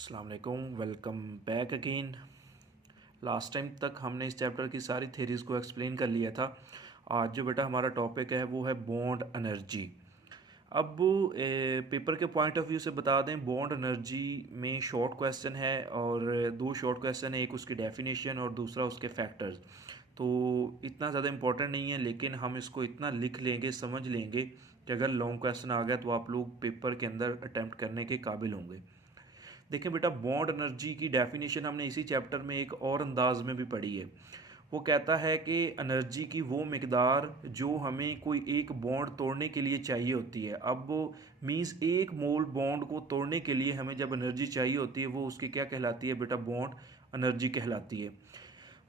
अस्सलाम वालेकुम, welcome back again. Last time तक हमने इस चैप्टर की सारी थेरीज़ को एक्सप्लेन कर लिया था। आज जो बेटा हमारा टॉपिक है वो है बॉन्ड एनर्जी। अब पेपर के पॉइंट ऑफ व्यू से बता दें, बॉन्ड एनर्जी में शॉर्ट क्वेश्चन है और दो शॉर्ट क्वेश्चन है, एक उसकी डेफिनेशन और दूसरा उसके फैक्टर्स। तो इतना ज़्यादा इंपॉर्टेंट नहीं है, लेकिन हम इसको इतना लिख लेंगे, समझ लेंगे कि अगर लॉन्ग क्वेश्चन आ गया तो आप लोग पेपर के अंदर अटैम्प्ट करने के काबिल होंगे। देखें बेटा, बॉन्ड एनर्जी की डेफिनेशन हमने इसी चैप्टर में एक और अंदाज में भी पढ़ी है। वो कहता है कि एनर्जी की वो मिकदार जो हमें कोई एक बॉन्ड तोड़ने के लिए चाहिए होती है। अब मींस एक मोल बॉन्ड को तोड़ने के लिए हमें जब एनर्जी चाहिए होती है वो उसकी क्या कहलाती है बेटा? बॉन्ड एनर्जी कहलाती है।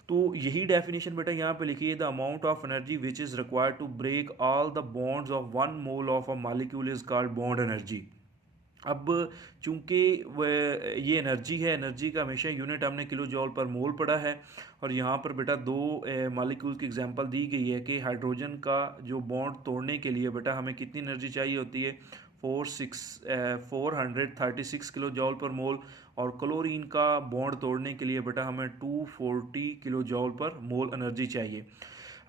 तो यही डेफिनेशन बेटा यहाँ पे लिखी है, the amount of energy which is required to break all the bonds of one mole of a molecule is called bond energy. अब चूंकि ये एनर्जी है, एनर्जी का हमेशा यूनिट हमने किलो जॉल पर मोल पड़ा है। और यहाँ पर बेटा दो मालिक्यूल की एग्जांपल दी गई है कि हाइड्रोजन का जो बॉन्ड तोड़ने के लिए बेटा हमें कितनी एनर्जी चाहिए होती है? 436 किलो जॉल पर मोल। और क्लोरीन का बॉन्ड तोड़ने के लिए बेटा हमें 240 किलो जॉल पर मोल एनर्जी चाहिए।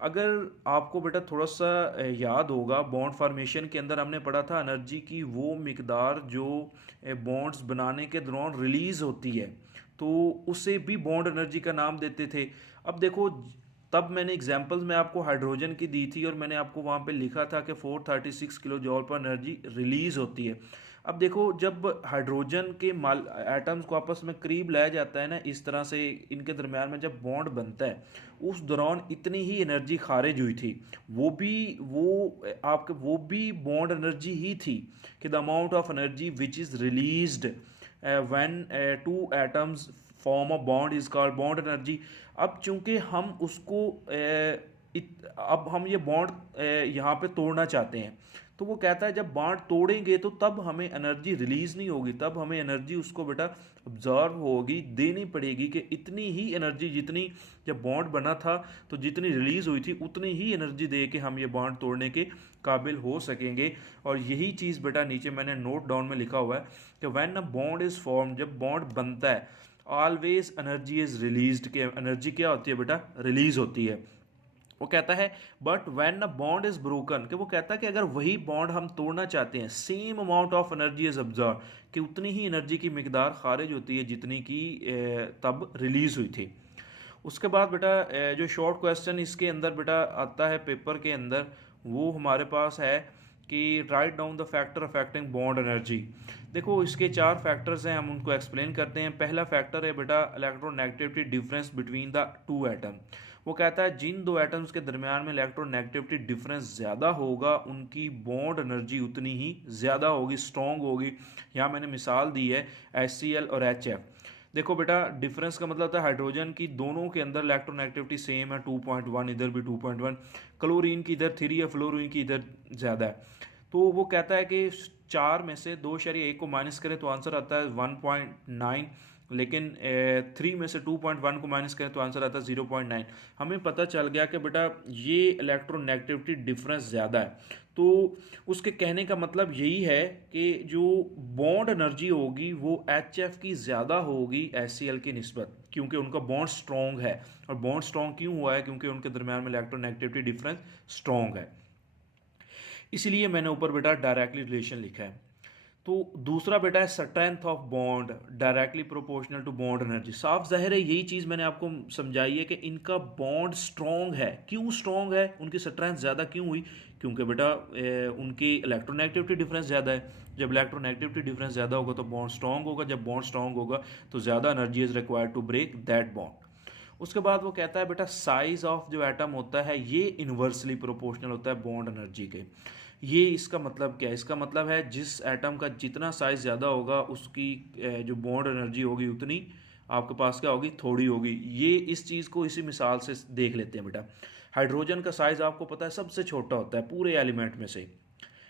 अगर आपको बेटा थोड़ा सा याद होगा, बॉन्ड फॉर्मेशन के अंदर हमने पढ़ा था एनर्जी की वो मिकदार जो बॉन्ड्स बनाने के दौरान रिलीज होती है, तो उसे भी बॉन्ड एनर्जी का नाम देते थे। अब देखो, तब मैंने एग्जांपल्स में आपको हाइड्रोजन की दी थी और मैंने आपको वहाँ पे लिखा था कि 436 किलो जॉल पर एनर्जी रिलीज होती है। अब देखो, जब हाइड्रोजन के माल एटम्स को आपस में करीब लाया जाता है ना, इस तरह से इनके दरमियान में जब बॉन्ड बनता है, उस दौरान इतनी ही एनर्जी खारिज हुई थी। वो भी बॉन्ड एनर्जी ही थी कि the amount of energy which is released when two atoms form a bond is called bond energy. अब चूंकि हम उसको अब हम ये बॉन्ड यहाँ पे तोड़ना चाहते हैं, तो वो कहता है जब बॉन्ड तोड़ेंगे तो तब हमें एनर्जी रिलीज नहीं होगी, तब हमें एनर्जी उसको बेटा ऑब्जर्व होगी, देनी पड़ेगी कि इतनी ही एनर्जी जितनी जब बॉन्ड बना था तो जितनी रिलीज हुई थी उतनी ही एनर्जी दे के हम ये बॉन्ड तोड़ने के काबिल हो सकेंगे। और यही चीज़ बेटा नीचे मैंने नोट डाउन में लिखा हुआ है कि when a bond is form, जब बॉन्ड बनता है, ऑलवेज एनर्जी इज रिलीज्ड। के एनर्जी क्या होती है बेटा? रिलीज होती है। वो कहता है but when a bond is broken, कि वो कहता है कि अगर वही बॉन्ड हम तोड़ना चाहते हैं, same amount of energy is observe, कि उतनी ही एनर्जी की मिकदार खारिज होती है जितनी की तब रिलीज हुई थी। उसके बाद बेटा जो शॉर्ट क्वेश्चन इसके अंदर बेटा आता है पेपर के अंदर, वो हमारे पास है कि write down the factor affecting bond energy. देखो, इसके चार फैक्टर्स हैं, हम उनको एक्सप्लेन करते हैं। पहला फैक्टर है बेटा electronegativity difference between the two atom. वो कहता है जिन दो एटम्स के दरमियान में इलेक्ट्रोनेगेटिविटी डिफरेंस ज़्यादा होगा उनकी बॉन्ड एनर्जी उतनी ही ज़्यादा होगी, स्ट्रॉन्ग होगी। यहाँ मैंने मिसाल दी है HCl और HF। देखो बेटा, डिफरेंस का मतलब होता है हाइड्रोजन की दोनों के अंदर इलेक्ट्रोनेगेटिविटी सेम है 2.1, इधर भी 2.1। क्लोरीन की इधर 3 है, फ्लोरीन की इधर ज़्यादा है। तो वो कहता है कि चार में से 2.1 को माइनस करें तो आंसर आता है 1.9, लेकिन 3 में से 2.1 को माइनस करें तो आंसर आता है 0.9। हमें पता चल गया कि बेटा ये इलेक्ट्रोनेगेटिविटी डिफरेंस ज़्यादा है। तो उसके कहने का मतलब यही है कि जो बॉन्ड एनर्जी होगी वो HF की ज़्यादा होगी HCl की निस्बत, क्योंकि उनका बॉन्ड स्ट्रॉन्ग है। और बॉन्ड स्ट्रॉन्ग क्यों हुआ है? क्योंकि उनके दरमियान में इलेक्ट्रोनेगेटिविटी डिफरेंस स्ट्रॉन्ग है। इसलिए मैंने ऊपर बेटा डायरेक्टली रिलेशन लिखा है। तो दूसरा बेटा है strength of bond directly proportional to bond energy. साफ जाहिर है यही चीज़ मैंने आपको समझाई है कि इनका बॉन्ड स्ट्रॉन्ग है। क्यों स्ट्रॉन्ग है? उनकी स्ट्रेंथ ज़्यादा क्यों हुई? क्योंकि बेटा उनकी इलेक्ट्रोनेगेटिविटी डिफरेंस ज़्यादा है। जब इलेक्ट्रोनेगेटिविटी डिफरेंस ज़्यादा होगा तो बॉन्ड स्ट्रॉन्ग होगा, जब बॉन्ड स्ट्रॉन्ग होगा तो ज़्यादा energy is required to break that bond. उसके बाद वो कहता है बेटा साइज ऑफ जो एटम होता है ये इन्वर्सली प्रोपोर्शनल होता है बॉन्ड एनर्जी के। ये इसका मतलब क्या है? इसका मतलब है जिस एटम का जितना साइज ज़्यादा होगा उसकी जो बॉन्ड एनर्जी होगी उतनी आपके पास क्या होगी? थोड़ी होगी। ये इस चीज़ को इसी मिसाल से देख लेते हैं बेटा। हाइड्रोजन का साइज आपको पता है सबसे छोटा होता है पूरे एलिमेंट में से,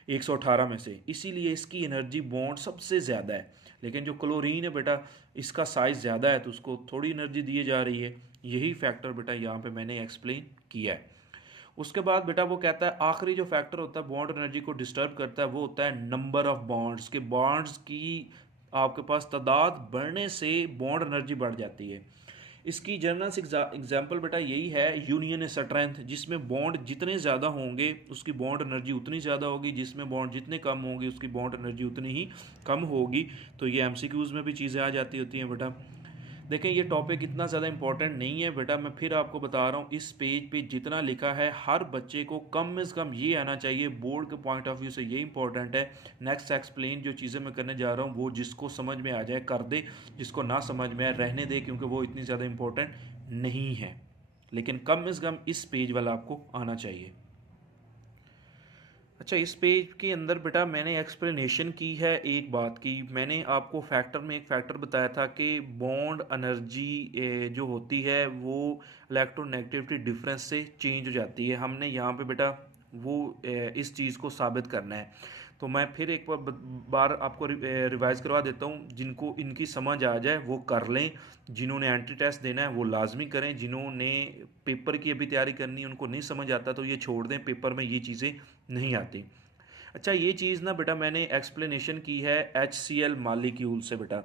118 में से, इसीलिए इसकी एनर्जी बॉन्ड सबसे ज़्यादा है। लेकिन जो क्लोरीन है बेटा, इसका साइज़ ज़्यादा है तो उसको थोड़ी एनर्जी दी जा रही है। यही फैक्टर बेटा यहाँ पे मैंने एक्सप्लेन किया है। उसके बाद बेटा वो कहता है आखिरी जो फैक्टर होता है बॉन्ड एनर्जी को डिस्टर्ब करता है वो होता है नंबर ऑफ बॉन्ड्स, के बॉन्ड्स की आपके पास तादाद बढ़ने से बॉन्ड एनर्जी बढ़ जाती है। इसकी जर्नल्स एग्जाम्पल बेटा यही है, यूनियन स्ट्रेंथ, जिसमें बॉन्ड जितने ज़्यादा होंगे उसकी बॉन्ड एनर्जी उतनी ज़्यादा होगी, जिसमें बॉन्ड जितने कम होंगे उसकी बॉन्ड एनर्जी उतनी ही कम होगी। तो ये एमसीक्यूज़ में भी चीज़ें आ जाती होती हैं बेटा। देखें ये टॉपिक इतना ज़्यादा इंपॉर्टेंट नहीं है बेटा, मैं फिर आपको बता रहा हूँ, इस पेज पे जितना लिखा है हर बच्चे को कम से कम ये आना चाहिए, बोर्ड के पॉइंट ऑफ व्यू से ये इंपॉर्टेंट है। नेक्स्ट एक्सप्लेन जो चीज़ें मैं करने जा रहा हूँ वो जिसको समझ में आ जाए कर दे, जिसको ना समझ में आए रहने दे, क्योंकि वो इतनी ज़्यादा इंपॉर्टेंट नहीं है, लेकिन कम से कम इस पेज वाला आपको आना चाहिए। अच्छा, इस पेज के अंदर बेटा मैंने एक्सप्लेनेशन की है एक बात की, मैंने आपको फैक्टर में एक फैक्टर बताया था कि बॉन्ड एनर्जी जो होती है वो इलेक्ट्रोनेगेटिविटी डिफरेंस से चेंज हो जाती है। हमने यहाँ पे बेटा वो इस चीज़ को साबित करना है। तो मैं फिर एक बार आपको रिवाइज करवा देता हूँ, जिनको इनकी समझ आ जाए वो कर लें, जिन्होंने एंट्री टेस्ट देना है वो लाजमी करें, जिन्होंने पेपर की अभी तैयारी करनी है उनको नहीं समझ आता तो ये छोड़ दें, पेपर में ये चीज़ें नहीं आती। अच्छा, ये चीज़ ना बेटा मैंने एक्सप्लेनेशन की है HCl मालिक्यूल से बेटा,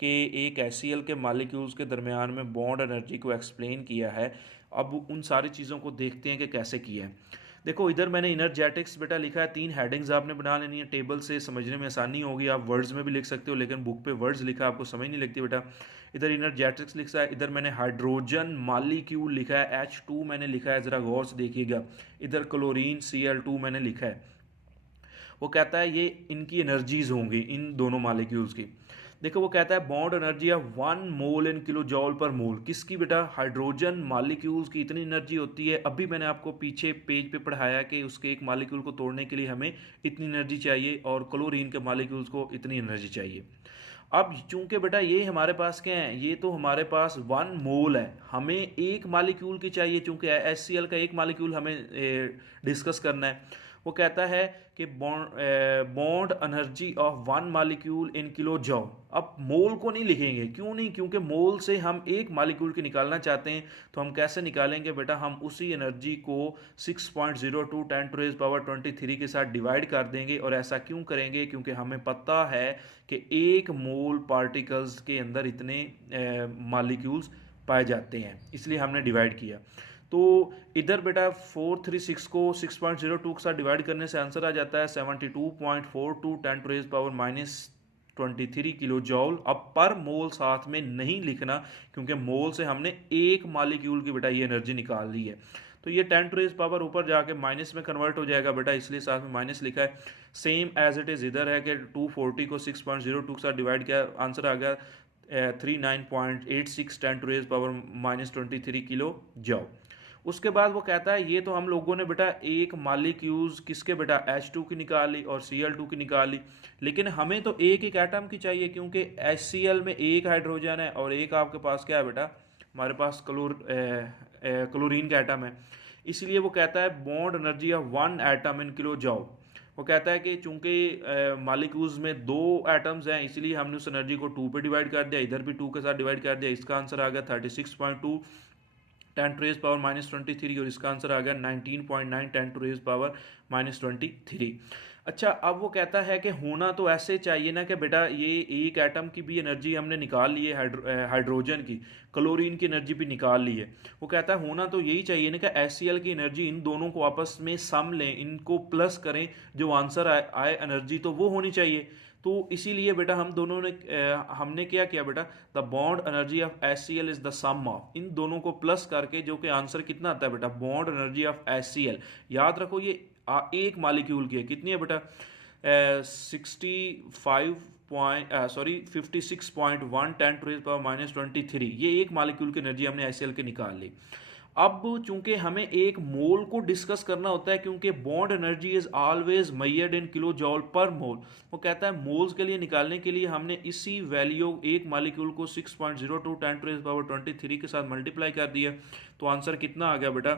कि एक HCl के मालिक्यूल्स के दरमियान में बॉन्ड एनर्जी को एक्सप्लेन किया है। अब उन सारी चीज़ों को देखते हैं कि कैसे किया है। देखो इधर मैंने इनर्जेटिक्स बेटा लिखा है, 3 हेडिंग्स आपने बना लेनी है, टेबल से समझने में आसानी होगी, आप वर्ड्स में भी लिख सकते हो, लेकिन बुक पे वर्ड्स लिखा है आपको समझ नहीं लगती बेटा। इधर इनर्जेटिक्स लिखा है, इधर मैंने हाइड्रोजन मालिक्यूल लिखा है, H2 मैंने लिखा है, ज़रा गौर से देखिएगा। इधर क्लोरीन Cl2 मैंने लिखा है। वो कहता है ये इनकी एनर्जीज होंगी इन दोनों मालिक्यूल्स की। देखो वो कहता है bond energy of 1 mole in kilo जॉल पर मोल, किसकी बेटा, हाइड्रोजन मालिक्यूल्स की इतनी एनर्जी होती है। अभी मैंने आपको पीछे पेज पे पढ़ाया कि उसके एक मालिक्यूल को तोड़ने के लिए हमें इतनी एनर्जी चाहिए और क्लोरीन के मालिक्यूल्स को इतनी एनर्जी चाहिए। अब चूंकि बेटा ये हमारे पास क्या है, ये तो हमारे पास 1 मोल है, हमें एक मालिक्यूल की चाहिए, चूंकि HCl का एक मालिक्यूल हमें डिस्कस करना है। वो कहता है कि bond energy of 1 molecule in kilo जॉल। अब मोल को नहीं लिखेंगे, क्यों नहीं, क्योंकि मोल से हम एक मालिक्यूल की निकालना चाहते हैं। तो हम कैसे निकालेंगे बेटा, हम उसी एनर्जी को 6.02 10⁻23 के साथ डिवाइड कर देंगे। और ऐसा क्यों करेंगे, क्योंकि हमें पता है कि एक मोल पार्टिकल्स के अंदर इतने मालिक्यूल्स पाए जाते हैं, इसलिए हमने डिवाइड किया। तो इधर बेटा 436 को 6.02 के साथ डिवाइड करने से आंसर आ जाता है 72.42 10⁻⁻23 किलो जॉल। अब पर मोल साथ में नहीं लिखना, क्योंकि मोल से हमने एक मालिक्यूल की बेटा ये एनर्जी निकाल ली है। तो ये 10⁻⁻ ऊपर जाके माइनस में कन्वर्ट हो जाएगा बेटा, इसलिए साथ में माइनस लिखा है। सेम एज इट इज़ इधर है कि 240 को 6.02 के साथ डिवाइड किया, आंसर आ गया 39.86 10⁻⁻23 किलो जॉल। उसके बाद वो कहता है ये तो हम लोगों ने बेटा एक मालिक्यूल्स किसके बेटा H2 की निकाली और Cl2 की निकाली, लेकिन हमें तो एक एक एटम की चाहिए, क्योंकि HCl में एक हाइड्रोजन है और एक आपके पास क्या है बेटा, हमारे पास क्लोरीन का एटम है। इसलिए वो कहता है bond energy of 1 atom in kilo जॉल। वो कहता है कि चूंकि मालिक्यूल्स में 2 एटम्स हैं, इसलिए हमने उस एनर्जी को 2 पे डिवाइड कर दिया, इधर भी 2 के साथ डिवाइड कर दिया। इसका आंसर आ गया 36.2 10⁻⁻23 और इसका आंसर आ गया 19.9 10⁻⁻23। अच्छा, अब वो कहता है कि होना तो ऐसे चाहिए ना कि बेटा ये एक एटम की भी एनर्जी हमने निकाल ली है, हाइड्रोजन की, क्लोरीन की एनर्जी भी निकाल ली है। वो कहता है होना तो यही चाहिए ना कि HCl की एनर्जी इन दोनों को आपस में सम लें, इनको प्लस करें, जो आंसर आए एनर्जी तो वो होनी चाहिए। तो इसीलिए बेटा हम दोनों ने हमने क्या किया बेटा, the bond energy of HCl is the sum of, इन दोनों को प्लस करके जो कि आंसर कितना आता है बेटा, बॉन्ड एनर्जी ऑफ HCl। याद रखो ये एक मालिक्यूल की है, कितनी है बेटा, 56.1 10⁻⁻23, ये एक मालिक्यूल की एनर्जी हमने HCl की निकाल ली। अब चूंकि हमें एक मोल को डिस्कस करना होता है, क्योंकि bond energy is always measured in kilo जॉल पर मोल। वो कहता है मोल्स के लिए निकालने के लिए हमने इसी वैल्यू एक मालिक्यूल को 6.02 10⁻23 के साथ मल्टीप्लाई कर दिया। तो आंसर कितना आ गया बेटा,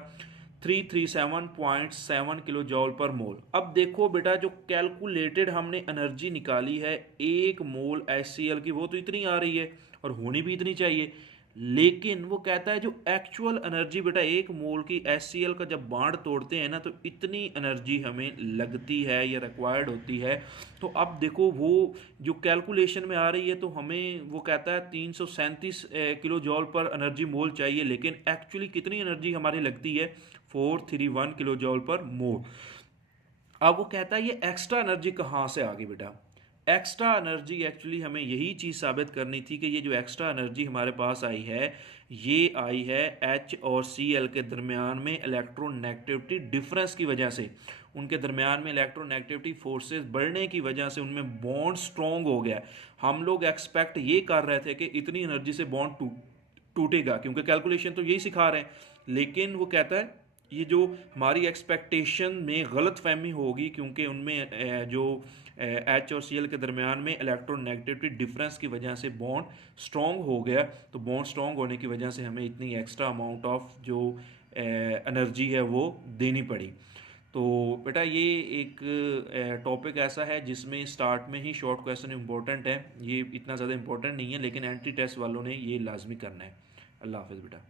337.7 किलो जॉल पर मोल। अब देखो बेटा जो कैलकुलेटेड हमने एनर्जी निकाली है एक मोल HCl की, वो तो इतनी आ रही है और होनी भी इतनी चाहिए। लेकिन वो कहता है जो एक्चुअल एनर्जी बेटा एक मोल की HCl का जब बांड तोड़ते हैं ना तो इतनी एनर्जी हमें लगती है या रिक्वायर्ड होती है। तो अब देखो वो जो कैलकुलेशन में आ रही है तो हमें वो कहता है 337 किलो जॉल पर एनर्जी मोल चाहिए, लेकिन एक्चुअली कितनी एनर्जी हमारी लगती है 431 किलो जॉल पर मोल। अब वो कहता है ये एक्स्ट्रा एनर्जी कहाँ से आ गई बेटा। एक्स्ट्रा एनर्जी एक्चुअली हमें यही चीज़ साबित करनी थी कि ये जो एक्स्ट्रा एनर्जी हमारे पास आई है ये आई है H और Cl के दरमियान में इलेक्ट्रोनेगेटिविटी डिफरेंस की वजह से। उनके दरमियान में इलेक्ट्रोनेगेटिविटी फोर्सेस बढ़ने की वजह से उनमें बॉन्ड स्ट्रॉन्ग हो गया। हम लोग एक्सपेक्ट ये कर रहे थे कि इतनी एनर्जी से बॉन्ड टूटेगा, क्योंकि कैलकुलेशन तो यही सिखा रहे हैं। लेकिन वो कहता है ये जो हमारी एक्सपेक्टेशन में गलत फहमी होगी, क्योंकि उनमें जो H और Cl के दरमियान में इलेक्ट्रोनेगेटिविटी डिफरेंस की वजह से बॉन्ड स्ट्रॉन्ग हो गया। तो बॉन्ड स्ट्रॉन्ग होने की वजह से हमें इतनी एक्स्ट्रा अमाउंट ऑफ जो एनर्जी है वो देनी पड़ी। तो बेटा ये एक टॉपिक ऐसा है जिसमें स्टार्ट में ही शॉर्ट क्वेश्चन इंपॉर्टेंट है, ये इतना ज़्यादा इंपॉर्टेंट नहीं है, लेकिन एंट्री टेस्ट वालों ने ये लाजमी करना है। अल्लाह हाफिज़ बेटा।